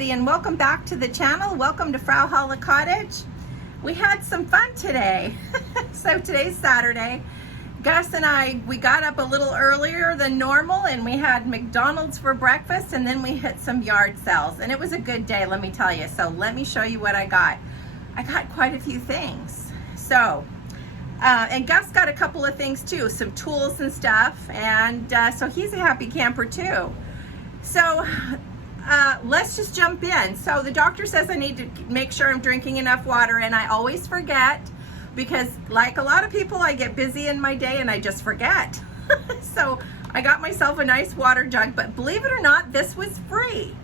everybody, and welcome back to the channel. Welcome to Frau Holle Cottage. We had some fun today. So today's Saturday. Gus and I, we got up a little earlier than normal and we had McDonald's for breakfast, and then we hit some yard sales, and it was a good day, let me tell you. So let me show you what I got. I got quite a few things. So and Gus got a couple of things too, some tools and stuff, and so he's a happy camper too. So let's just jump in. So the doctor says I need to make sure I'm drinking enough water, and I always forget because, like a lot of people, I get busy in my day and I just forget. So I got myself a nice water jug, but believe it or not, this was free.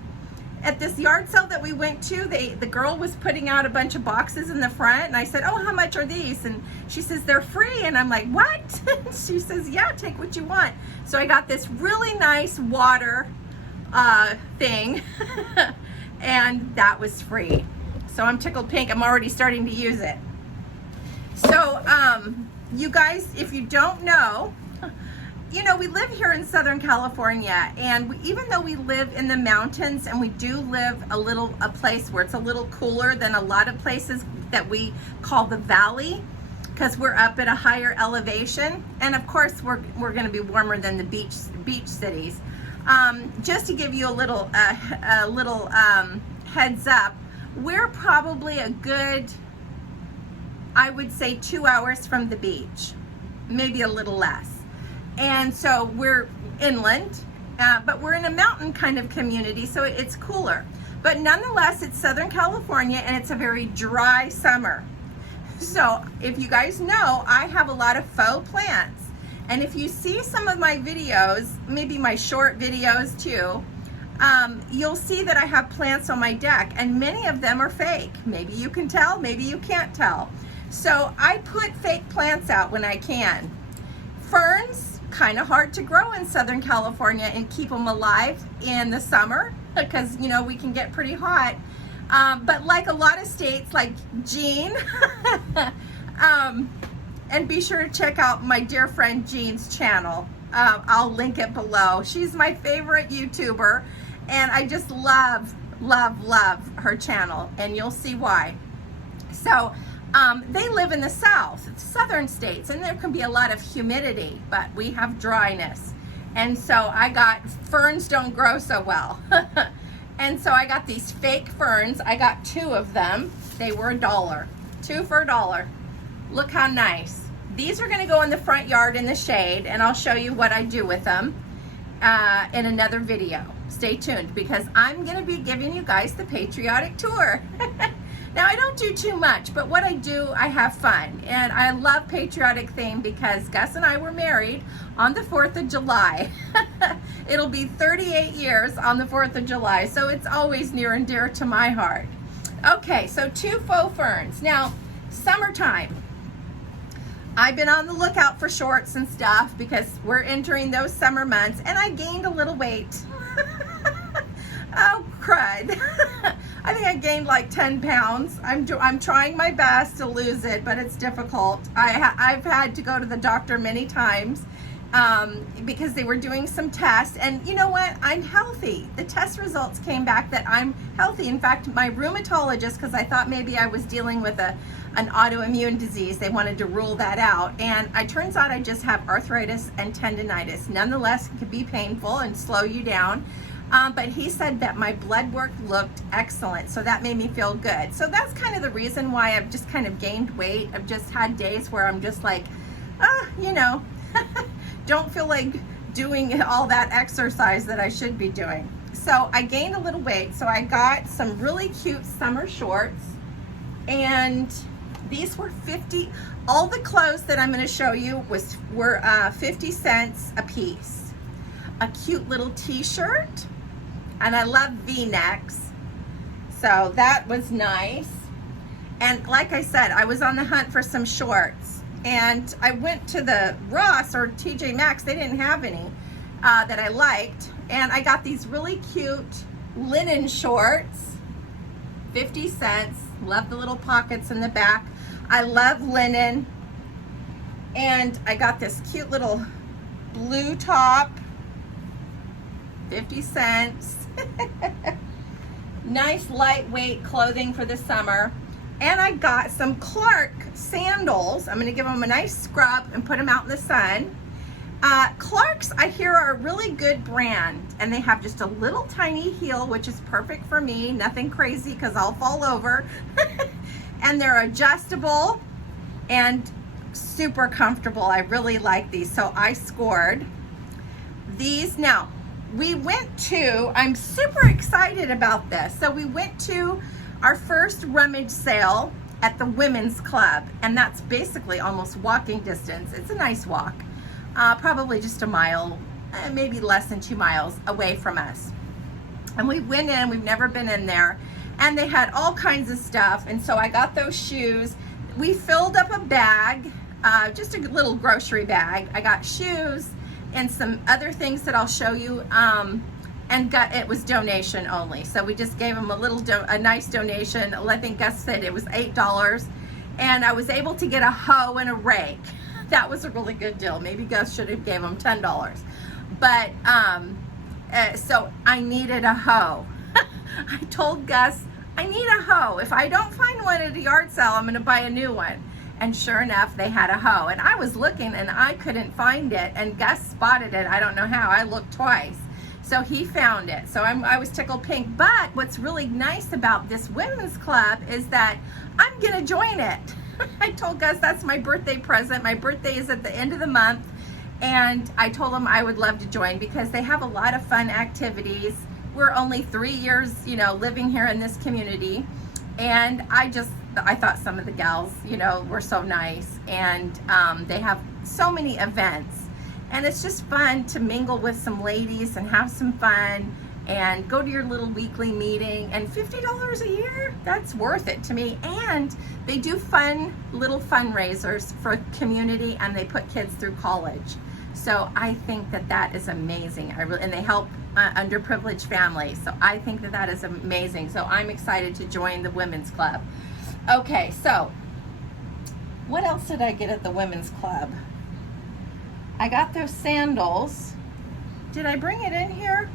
At this yard sale that we went to, the girl was putting out a bunch of boxes in the front, and I said, oh, how much are these? And she says, they're free. And I'm like, what? She says, yeah, take what you want. So I got this really nice water thing and that was free. So I'm tickled pink. I'm already starting to use it. So you guys, if you don't know, you know, we live here in Southern California, and even though we live in the mountains and we do live a place where it's a little cooler than a lot of places that we call the valley, because we're up at a higher elevation, and of course we're going to be warmer than the beach cities. Just to give you a little heads up, we're probably a good, I would say, 2 hours from the beach, maybe a little less. And so we're inland, but we're in a mountain kind of community, so it's cooler. But nonetheless, it's Southern California, and it's a very dry summer. So if you guys know, I have a lot of faux plants. And if you see some of my videos, maybe my short videos too, you'll see that I have plants on my deck, and many of them are fake. Maybe you can tell, maybe you can't tell. So I put fake plants out when I can. Ferns, kind of hard to grow in Southern California and keep them alive in the summer because, you know, we can get pretty hot. But like a lot of states, like Jean, and be sure to check out my dear friend Jean's channel. I'll link it below. She's my favorite YouTuber, and I just love her channel, and you'll see why. So they live in the south, southern states, and there can be a lot of humidity, but we have dryness. And so I got, ferns don't grow so well. And so I got these fake ferns. I got 2 of them. They were $1. 2 for $1. Look how nice. These are going to go in the front yard in the shade, and I'll show you what I do with them in another video. Stay tuned, because I'm going to be giving you guys the patriotic tour. Now, I don't do too much, but what I do, I have fun. And I love patriotic theme because Gus and I were married on the 4th of July. It'll be 38 years on the 4th of July, so it's always near and dear to my heart. Okay, so 2 faux ferns. Now, summertime. I've been on the lookout for shorts and stuff because we're entering those summer months, and I gained a little weight. Oh, crud. I think I gained like 10 pounds. I'm trying my best to lose it, but it's difficult. I've had to go to the doctor many times because they were doing some tests, and you know what? I'm healthy. The test results came back that I'm healthy. In fact, my rheumatologist, because I thought maybe I was dealing with an autoimmune disease, they wanted to rule that out, and it turns out I just have arthritis and tendonitis. Nonetheless, it could be painful and slow you down. But he said that my blood work looked excellent, so that made me feel good. So that's kind of the reason why I've just kind of gained weight. I've just had days where I'm just like, you know, don't feel like doing all that exercise that I should be doing. So I gained a little weight, so I got some really cute summer shorts, and these were 50. All the clothes that I'm going to show you were 50 cents a piece. A cute little t-shirt, and I love V-necks, so that was nice. And like I said, I was on the hunt for some shorts, and I went to the Ross or TJ Maxx. They didn't have any that I liked, and I got these really cute linen shorts, 50 cents. Love the little pockets in the back. I love linen. And I got this cute little blue top, 50 cents. nice lightweight clothing for the summer. And I got some Clark sandals. I'm gonna give them a nice scrub and put them out in the sun. Clark's, I hear, are a really good brand, and they have just a little tiny heel, which is perfect for me. Nothing crazy because I'll fall over. And they're adjustable and super comfortable. I really like these, so I scored these. Now, I'm super excited about this. So we went to our first rummage sale at the Women's Club, and that's basically almost walking distance. It's a nice walk. Probably just a mile, maybe less than 2 miles away from us. And we went in, we've never been in there, and they had all kinds of stuff. And so I got those shoes. We filled up a bag, just a little grocery bag. I got shoes and some other things that I'll show you, and it was donation only. So we just gave them a nice donation. I think Gus said it was $8, and I was able to get a hoe and a rake. That was a really good deal. Maybe Gus should have gave them $10. But, so I needed a hoe. I told Gus, I need a hoe. If I don't find one at a yard sale, I'm gonna buy a new one. And sure enough, they had a hoe. And I was looking and I couldn't find it. And Gus spotted it. I don't know how. I looked twice. So he found it. So I was tickled pink. But what's really nice about this women's club is that I'm gonna join it. I told Gus that's my birthday present. My birthday is at the end of the month, and I told him I would love to join because they have a lot of fun activities. We're only 3 years, living here in this community, and I thought some of the gals, were so nice, and they have so many events, and it's just fun to mingle with some ladies and have some fun and go to your little weekly meeting. And $50 a year, that's worth it to me. And they do fun little fundraisers for community, and they put kids through college. So I think that is amazing. And they help underprivileged families. So I think that is amazing. So I'm excited to join the Women's Club. Okay, so what else did I get at the Women's Club? I got those sandals. Did I bring it in here?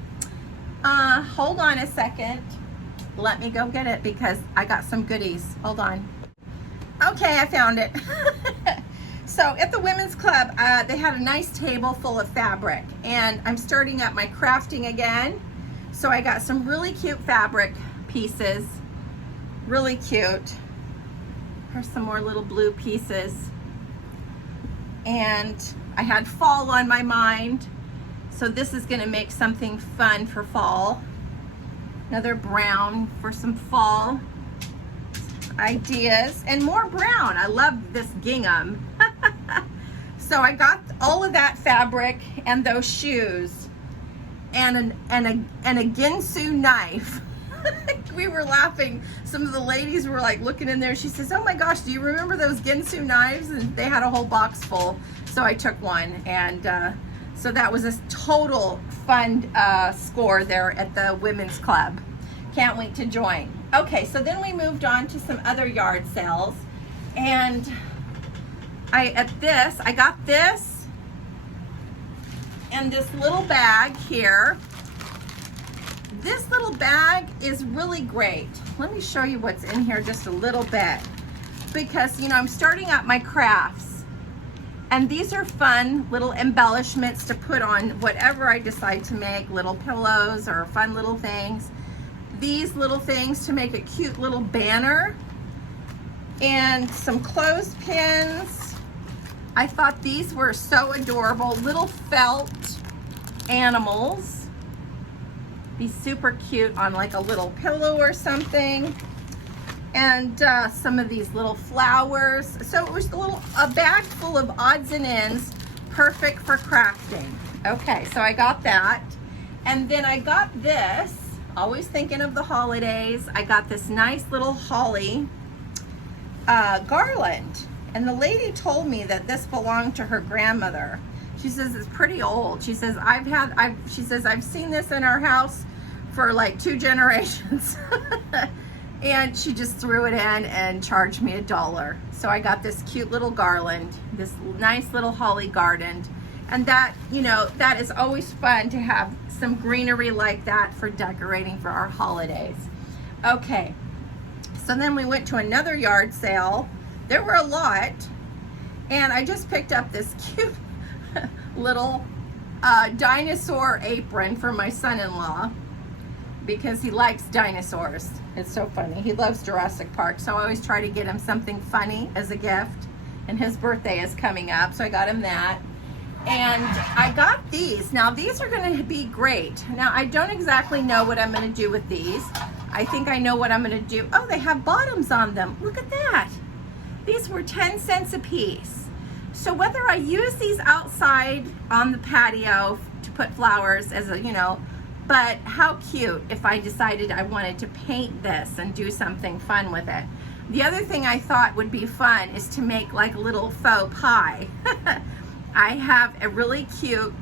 Hold on a second. Let me go get it because I got some goodies. Hold on. Okay, I found it. So at the Women's Club, they had a nice table full of fabric, and I'm starting up my crafting again. So I got some really cute fabric pieces. Really cute. Here's some more little blue pieces. And I had fall on my mind. So this is gonna make something fun for fall. Another brown for some fall ideas, and more brown. I love this gingham. So I got all of that fabric and those shoes and a Ginsu knife. We were laughing. Some of the ladies were like looking in there. She says, "Oh my gosh, do you remember those Ginsu knives?" And they had a whole box full. So I took one, and so that was a total fun score there at the Women's Club. Can't wait to join. Okay, so then we moved on to some other yard sales, and I got this and this little bag here. This little bag is really great. Let me show you what's in here just a little bit, because I'm starting out my crafts, and these are fun little embellishments to put on whatever I decide to make, little pillows or fun little things. These little things to make a cute little banner, and some clothespins. I thought these were so adorable. Little felt animals. Be super cute on like a little pillow or something. And some of these little flowers. So it was a bag full of odds and ends, perfect for crafting. Okay, so I got that. And then I got this. Always thinking of the holidays. I got this nice little holly garland, and the lady told me that this belonged to her grandmother. She says it's pretty old. She says I've seen this in our house for like 2 generations. And she just threw it in and charged me $1. So I got this cute little garland, this nice little holly garland. And that, that is always fun to have some greenery like that for decorating for our holidays. Okay, so then we went to another yard sale. There were a lot, and I just picked up this cute little dinosaur apron for my son-in-law because he likes dinosaurs. It's so funny. He loves Jurassic Park, so I always try to get him something funny as a gift, and his birthday is coming up, so I got him that. And I got these. Now these are going to be great. Now I don't exactly know what I'm going to do with these. I think I know what I'm going to do. Oh, they have bottoms on them. Look at that. These were 10 cents a piece. So whether I use these outside on the patio to put flowers as a, you know, but how cute if I decided I wanted to paint this and do something fun with it. The other thing I thought would be fun is to make like a little faux pie. I have a really cute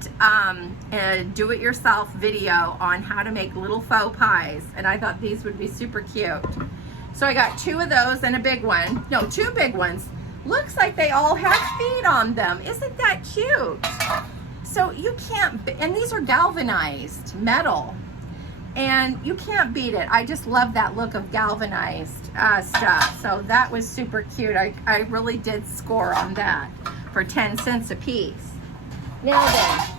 do-it-yourself video on how to make little faux pies, and I thought these would be super cute. So I got 2 of those and a big one. No, 2 big ones. Looks like they all have feet on them. Isn't that cute? So you can't, and these are galvanized metal, and you can't beat it. I just love that look of galvanized stuff. So that was super cute. I really did score on that for 10 cents a piece. Now then,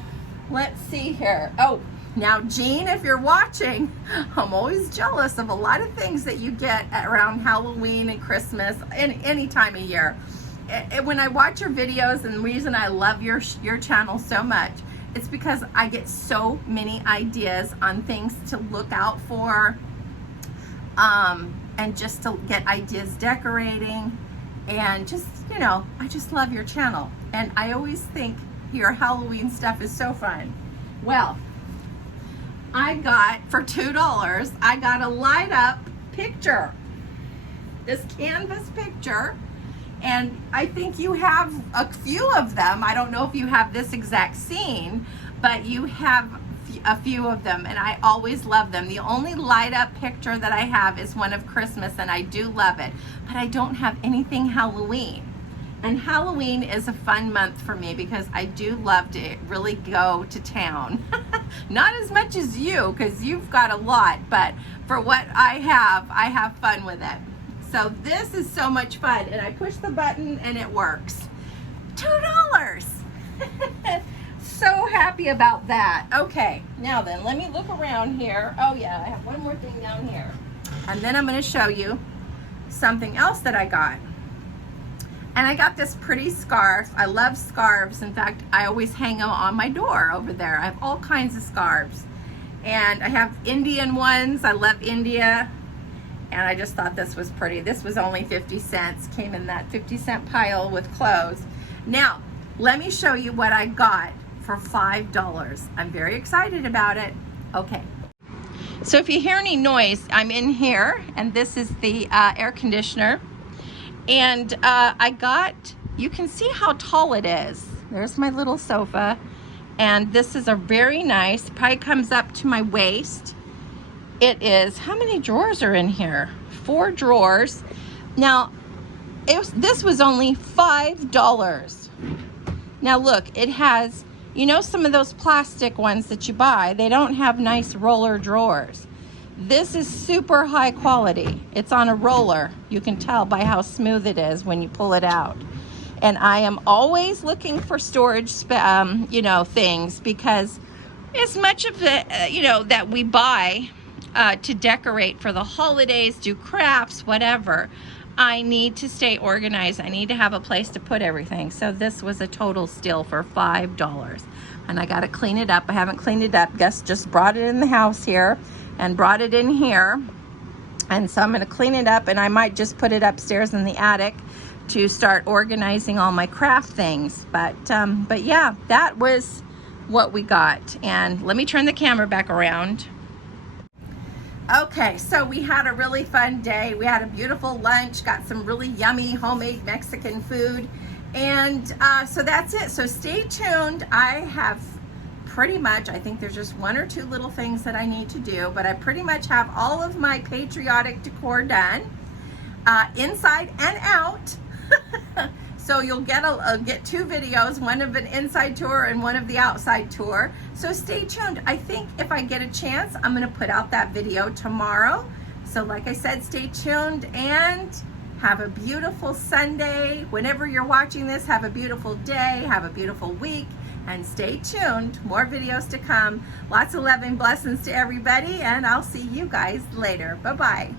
let's see here. Oh, now Jean, if you're watching, I'm always jealous of a lot of things that you get around Halloween and Christmas and any time of year. When I watch your videos, and the reason I love your channel so much, it's because I get so many ideas on things to look out for, and just to get ideas decorating, and just, you know, I just love your channel, and I always think your Halloween stuff is so fun. Well, I got, for $2, I got a light up picture, this canvas picture, and I think you have a few of them. I don't know if you have this exact scene, but you have a few of them, and I always love them. The only light up picture that I have is one of Christmas, and I do love it, but I don't have anything Halloween. And Halloween is a fun month for me because I do love to really go to town. Not as much as you, because you've got a lot, but for what I have fun with it. So this is so much fun, and I push the button and it works. $2. So happy about that. Okay, now then, let me look around here. Oh yeah, I have one more thing down here. And then I'm going to show you something else that I got. And I got this pretty scarf. I love scarves. In fact, I always hang them on my door over there. I have all kinds of scarves. And I have Indian ones. I love India. And I just thought this was pretty. This was only 50 cents. Came in that 50-cent pile with clothes. Now, let me show you what I got for $5. I'm very excited about it. Okay. So if you hear any noise, I'm in here, and this is the air conditioner. And I got, you can see how tall it is. There's my little sofa. And this is a very nice, probably comes up to my waist. It is, how many drawers are in here? 4 drawers. Now, this was only $5. Now look, it has, you know, some of those plastic ones that you buy, they don't have nice roller drawers. This is super high quality. It's on a roller. You can tell by how smooth it is when you pull it out. And I am always looking for storage, you know, things, because as much of it, you know, that we buy to decorate for the holidays, do crafts, whatever, I need to stay organized. I need to have a place to put everything. So this was a total steal for $5. And I got to clean it up. I haven't cleaned it up. Gus just brought it in the house here and brought it in here. And so I'm going to clean it up, and I might just put it upstairs in the attic to start organizing all my craft things. But yeah, that was what we got. And let me turn the camera back around. Okay, so we had a really fun day. We had a beautiful lunch, got some really yummy homemade Mexican food. And so that's it. So stay tuned. I have pretty much, I think there's just 1 or 2 little things that I need to do, but I pretty much have all of my patriotic decor done, inside and out. So you'll get 2 videos, one of an inside tour and one of the outside tour. So stay tuned. I think if I get a chance, I'm going to put out that video tomorrow. So like I said, stay tuned and have a beautiful Sunday. Whenever you're watching this, have a beautiful day, have a beautiful week, and stay tuned. More videos to come. Lots of love and blessings to everybody, and I'll see you guys later. Bye-bye.